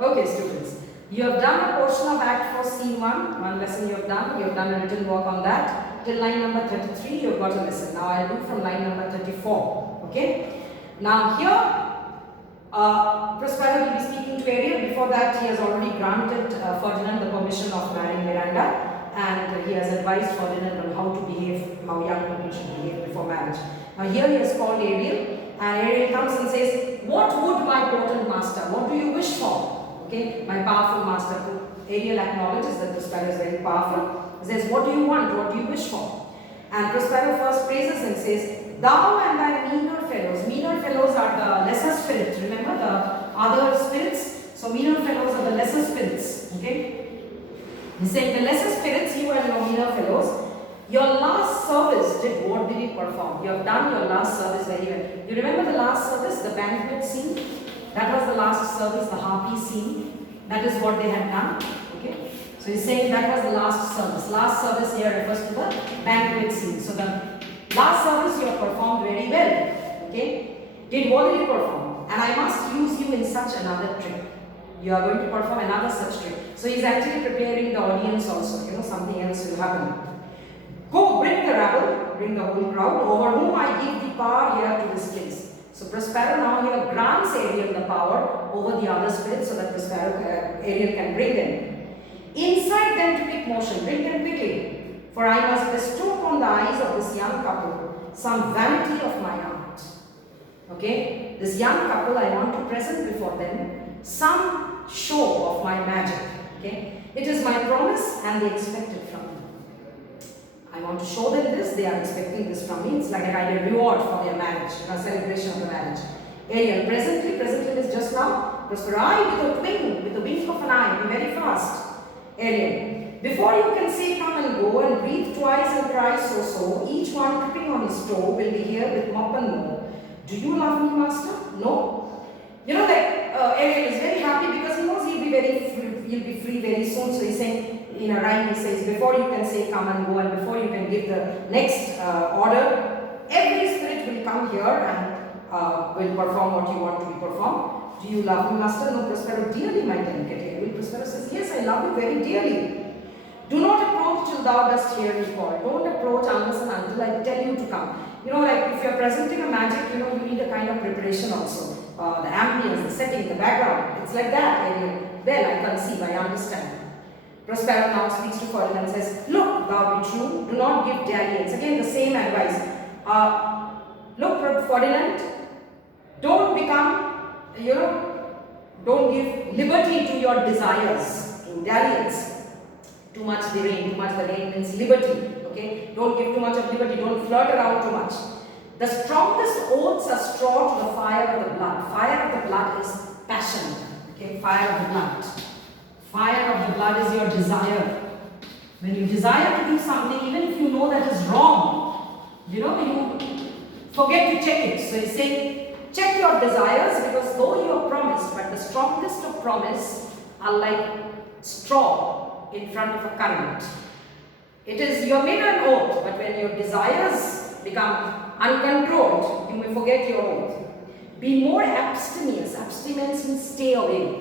Okay, students. You have done a portion of Act 4 Scene 1. One lesson you have done. You have done a written work on that. Till line number 33, you have got a lesson. Now I'll do from line number 34. Okay. Now here, Prospero will be speaking to Ariel. Before that, he has already granted Ferdinand the permission of marrying Miranda. And he has advised Ferdinand on how to behave, how young people should behave before marriage. Now here he has called Ariel. And Ariel comes and says, "What would my potent master? What do you wish for?" Okay, my powerful master. Ariel acknowledges that Prospero is very powerful. He says, "What do you want? What do you wish for?" And Prospero first praises and says, "Thou and thy meaner fellows." Meaner fellows are the lesser spirits. Remember the other spirits? So meaner fellows are the lesser spirits. Okay. He's saying the lesser spirits, you and your meaner fellows, your last service, what did you perform? You have done your last service very well. You remember the last service, the banquet scene? That was the last service, the harpy scene. That is what they had done. Okay. So he's saying that was the last service. Last service here refers to the banquet scene. So the last service you have performed very well. Okay. Did what did you perform? And I must use you in such another trick. You are going to perform another such trick. So he's actually preparing the audience also. Something else will happen. Go, bring the rabble, bring the whole crowd, over whom I give the power here to this place. So Prospero now here grants Ariel the power over the other spirits so that Ariel can bring them. Incite them to quick motion, bring them quickly. For I must bestow upon the eyes of this young couple some vanity of my art. Okay, this young couple, I want to present before them some show of my magic. Okay, it is my promise and they expect it from me. I want to show them this, they are expecting this from me. It's like a kind of reward for their marriage, a celebration of the marriage. Ariel, presently is just now. Prospero, with a wink of an eye, be very fast. Ariel, before you can say come and go and breathe twice and cry so, each one tripping on his toe will be here with mop and mow. Do you love me, master? No. Ariel is very happy because he knows he'll be free very soon. So he's saying, in a rhyme, he says, before you can say come and go and before you can give the next order, every spirit will come here and will perform what you want to be performed. Do you love me, master? No, Prospero, dearly, my delicate Ariel. Prospero says, yes, I love you very dearly. Do not approach till thou dost hear me call. Don't approach unless and until I tell you to come. Like if you're presenting a magic, you need a kind of preparation also. The ambience, the setting, the background. It's like that, Ariel. Well, I conceive, I understand. Prospero now speaks to Ferdinand and says, look, thou be true, do not give dalliance. Again, the same advice. Look, Ferdinand, don't become, don't give liberty to your desires, to dalliance. Too much the rain means liberty. Okay, don't give too much of liberty, don't flirt around too much. The strongest oaths are straw to the fire of the blood. Fire of the blood is passion. Okay, fire of the blood. Fire of the blood is your desire. When you desire to do something, even if you know that is wrong, you forget to check it. So he's saying, check your desires because though you are promised, but the strongest of promise are like straw in front of a current. It is, you have made an oath, but when your desires become uncontrolled, you may forget your oath. Be more abstemious. Abstinence means stay away.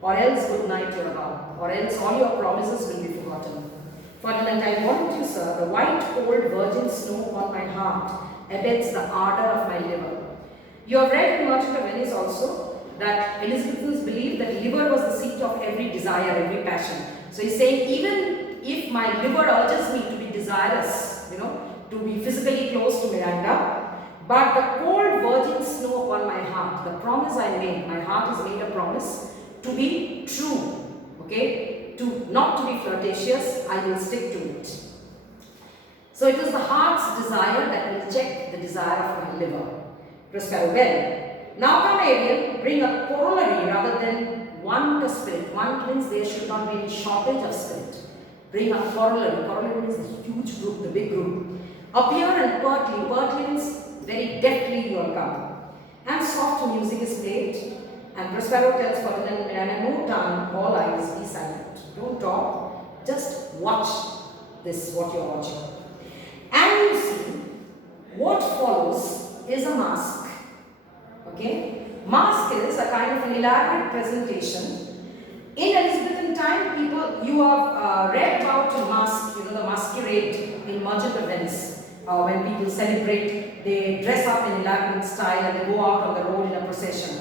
Or else good night your vow. Or else all your promises will be forgotten. Ferdinand, I warrant you, sir, the white cold virgin snow upon my heart abets the ardour of my liver. You have read in Merchant of Venice also that Elizabethans believed that liver was the seat of every desire, every passion. So he's saying, even if my liver urges me to be desirous, to be physically close to Miranda, but the cold virgin snow upon my heart, the promise I made, my heart has made a promise to be true, okay, not to be flirtatious, I will stick to it. So it is the heart's desire that will check the desire of my liver. Prospero, well, now come Ariel, bring a corollary rather than one to spirit. One means there should not be any shortage of spirit. Bring a corollary. Corollary means the huge group, the big group. Appear and pertly. Pertly means very deftly you are come. And soft music is played. And Prospero tells Ferdinand, Miranda, no tongue, all eyes, be silent. Don't talk, just watch this, what you're watching. And you see, what follows is a mask. Okay? Mask is a kind of an elaborate presentation. In Elizabethan time, you have read about a mask, the masquerade in Merchant of Venice. When people celebrate, they dress up in elaborate style and they go out on the road in a procession.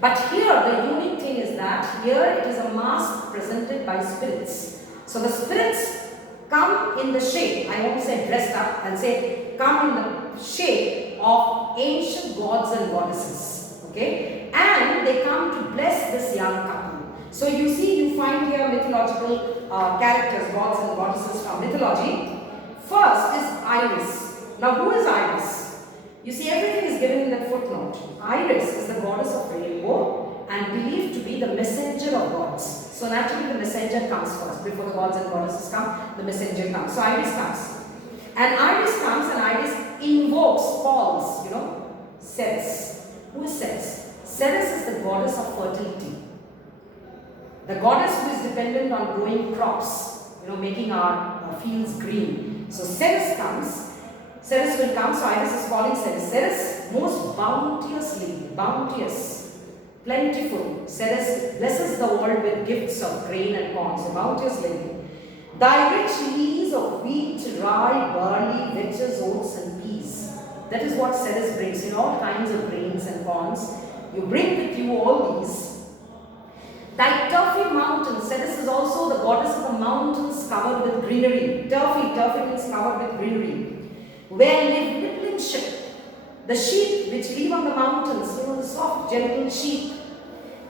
But here, the unique thing is that here it is a mask presented by spirits. So the spirits come in the shape, I won't say dressed up, I'll say come in the shape of ancient gods and goddesses. Okay? And they come to bless this young couple. So you see, you find here mythological characters, gods and goddesses from mythology. First is Iris. Now who is Iris? You see, everything is given in that footnote. Iris is the goddess of rainbow and believed to be the messenger of gods. So naturally the messenger comes first. Before the gods and goddesses come, the messenger comes. So Iris comes. And Iris comes and Iris invokes, calls, Ceres. Who is Ceres? Ceres is the goddess of fertility. The goddess who is dependent on growing crops, making our fields green. So Ceres comes. Ceres will come, so Iris is calling Ceres. Ceres most bounteous, plentiful. Ceres blesses the world with gifts of grain and corn, so bounteous lady. Thy rich lees of wheat, rye, barley, vetches, oats and peas. That is what Ceres brings, in all kinds of grains and corns. You bring with you all these. Thy turfy mountains, Ceres is also the goddess of the mountains covered with greenery. Turfy means covered with greenery. Where live midland sheep, the sheep which live on the mountains, the soft, gentle sheep,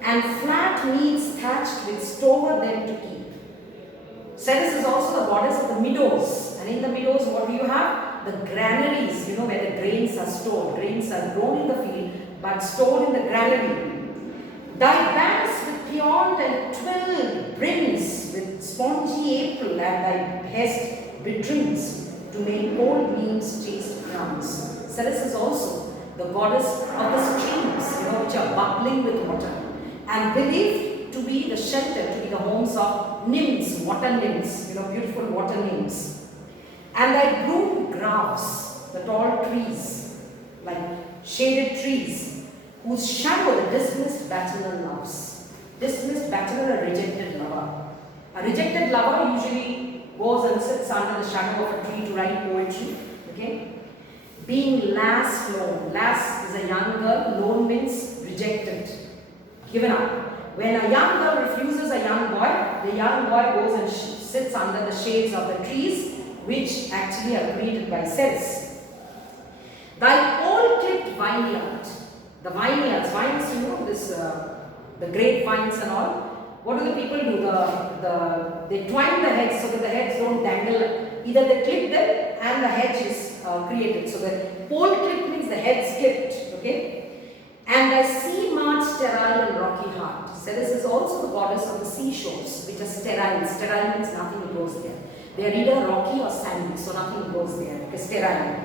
and flat meads thatched with store them to keep. Ceres is also the goddess of the meadows, and in the meadows, what do you have? The granaries, where the grains are stored. Grains are grown in the field, but stored in the granary. Thy banks with peoned and twilled brims, with spongy April at thy hest betrims, to make cold beams chaste grounds. Ceres is also the goddess of the streams, which are bubbling with water, and believed to be the shelter, to be the homes of nymphs, water nymphs, beautiful water nymphs. And thy broom groves, the tall trees, like shaded trees, whose shadow the dismissed bachelor loves. Dismissed bachelor, a rejected lover. A rejected lover usually goes and sits under the shadow of a tree to write poetry. Okay? Being lass lone. Lass is a young girl. Lone means rejected, given up. When a young girl refuses a young boy, the young boy goes and sits under the shades of the trees, which actually are created by Ceres. Thy old-clipped vineyard. The vineyards, vines, the grapevines and all. What do the people do? They twine the heads so that the heads don't dangle. Either they clip them and the hedge is created. So the pole clip means the head's clipped. Okay? And thy sea march sterile and rocky heart. Ceres is also the goddess of the seashores, which are sterile. Sterile means nothing grows there. They are either rocky or sandy, so nothing grows there. Okay, sterile.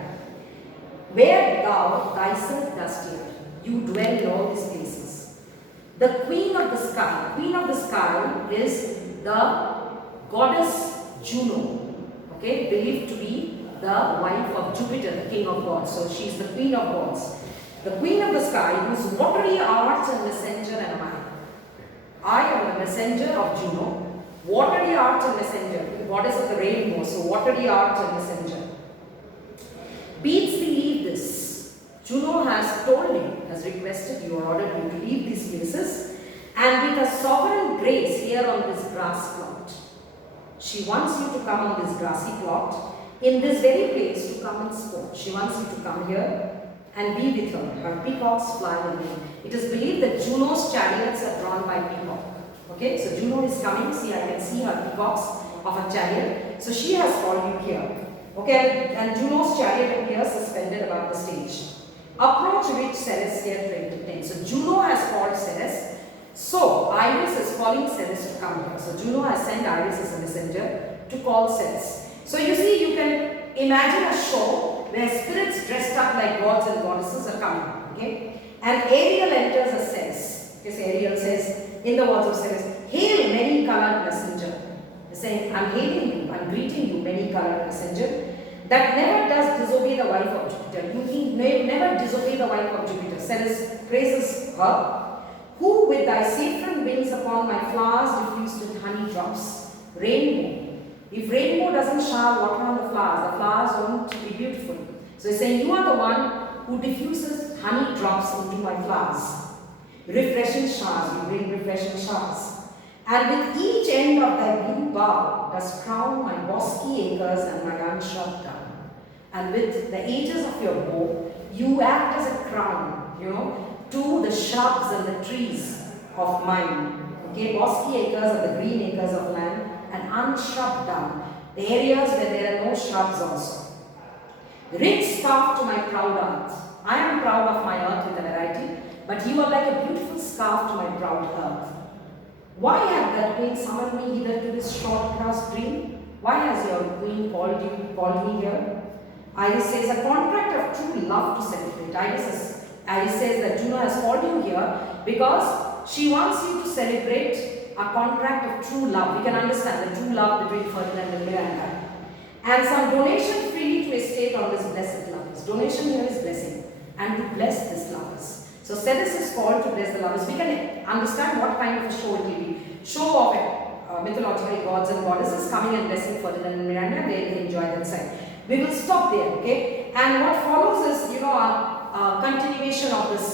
Where thou thyself dost here, you dwell in all these places. The queen of the sky. Queen of the sky is the goddess Juno. Okay, believed to be the wife of Jupiter, the king of gods. So she is the queen of gods. The queen of the sky, whose watery arts and messenger am I. I am the messenger of Juno. Watery arts and messenger, the goddess of the rainbow. So watery arts and messenger. Beats thee leave this. Juno has told you, has requested you, or ordered you to leave these places, and with a sovereign grace here on this grass plot. She wants you to come on this grassy plot, in this very place, to come and sport. She wants you to come here and be with her. Her peacocks fly away. It is believed that Juno's chariots are drawn by peacock. Okay, so Juno is coming. See, I can see her peacocks of her chariot. So she has called you here. Okay, and Juno's chariot appears suspended above the stage. Approach which Ceres here trained to take. So Juno has called Ceres. So Iris is calling Ceres to come here. So Juno has sent Iris as a messenger to call Ceres. So you see, you can imagine a show where spirits dressed up like gods and goddesses are coming. Okay, and Ariel enters as Ceres. Okay, so Ariel says in the words of Ceres, "Hail, many-colored messenger." He's saying, "I'm hailing you, I'm greeting you, many-colored messenger, that never does disobey the wife of Jupiter." You never disobey the wife of Jupiter. Ceres praises her, who with thy saffron wings upon my flowers diffused with honey drops. Rainbow. If rainbow doesn't shower water on the flowers won't be beautiful. So he's saying, you are the one who diffuses honey drops into my flowers. Refreshing showers, you bring refreshing showers. And with each end of thy blue bough dost crown my bosky acres and my unshrubed down. And with the edges of your bow, you act as a crown, to the shrubs and the trees of mine. Okay, bosky acres are the green acres of land, and unshrubed down, the areas where there are no shrubs also. Rich scarf to my proud earth. I am proud of my earth with a variety, but you are like a beautiful scarf to my proud earth. Why hath that queen summoned me hither to this short grass green? Why has your queen called me here? Iris says, a contract of true love to celebrate. Iris says that Juno has called you here because she wants you to celebrate a contract of true love. We can understand the true love between Ferdinand and Miranda. And some donation freely to estate on this blessed lovers. Donation here is blessing, and to bless this lovers. So Ceres is called to bless the lovers. We can understand what kind of a show it will be. Show of mythological gods and goddesses coming and blessing Ferdinand and Miranda. They will enjoy themselves. We will stop there, okay? And what follows is, a continuation of this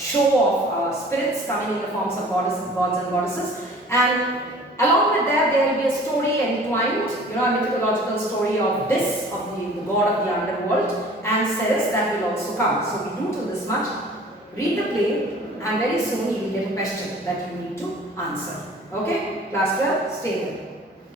show of spirits coming in the forms of gods and goddesses. And along with that, there will be a story entwined, a mythological story of this, of the god of the underworld, and Ceres that will also come. So we do till this much. Read the play, and very soon you will get a question that you need to answer. Okay? Class 12, stay there.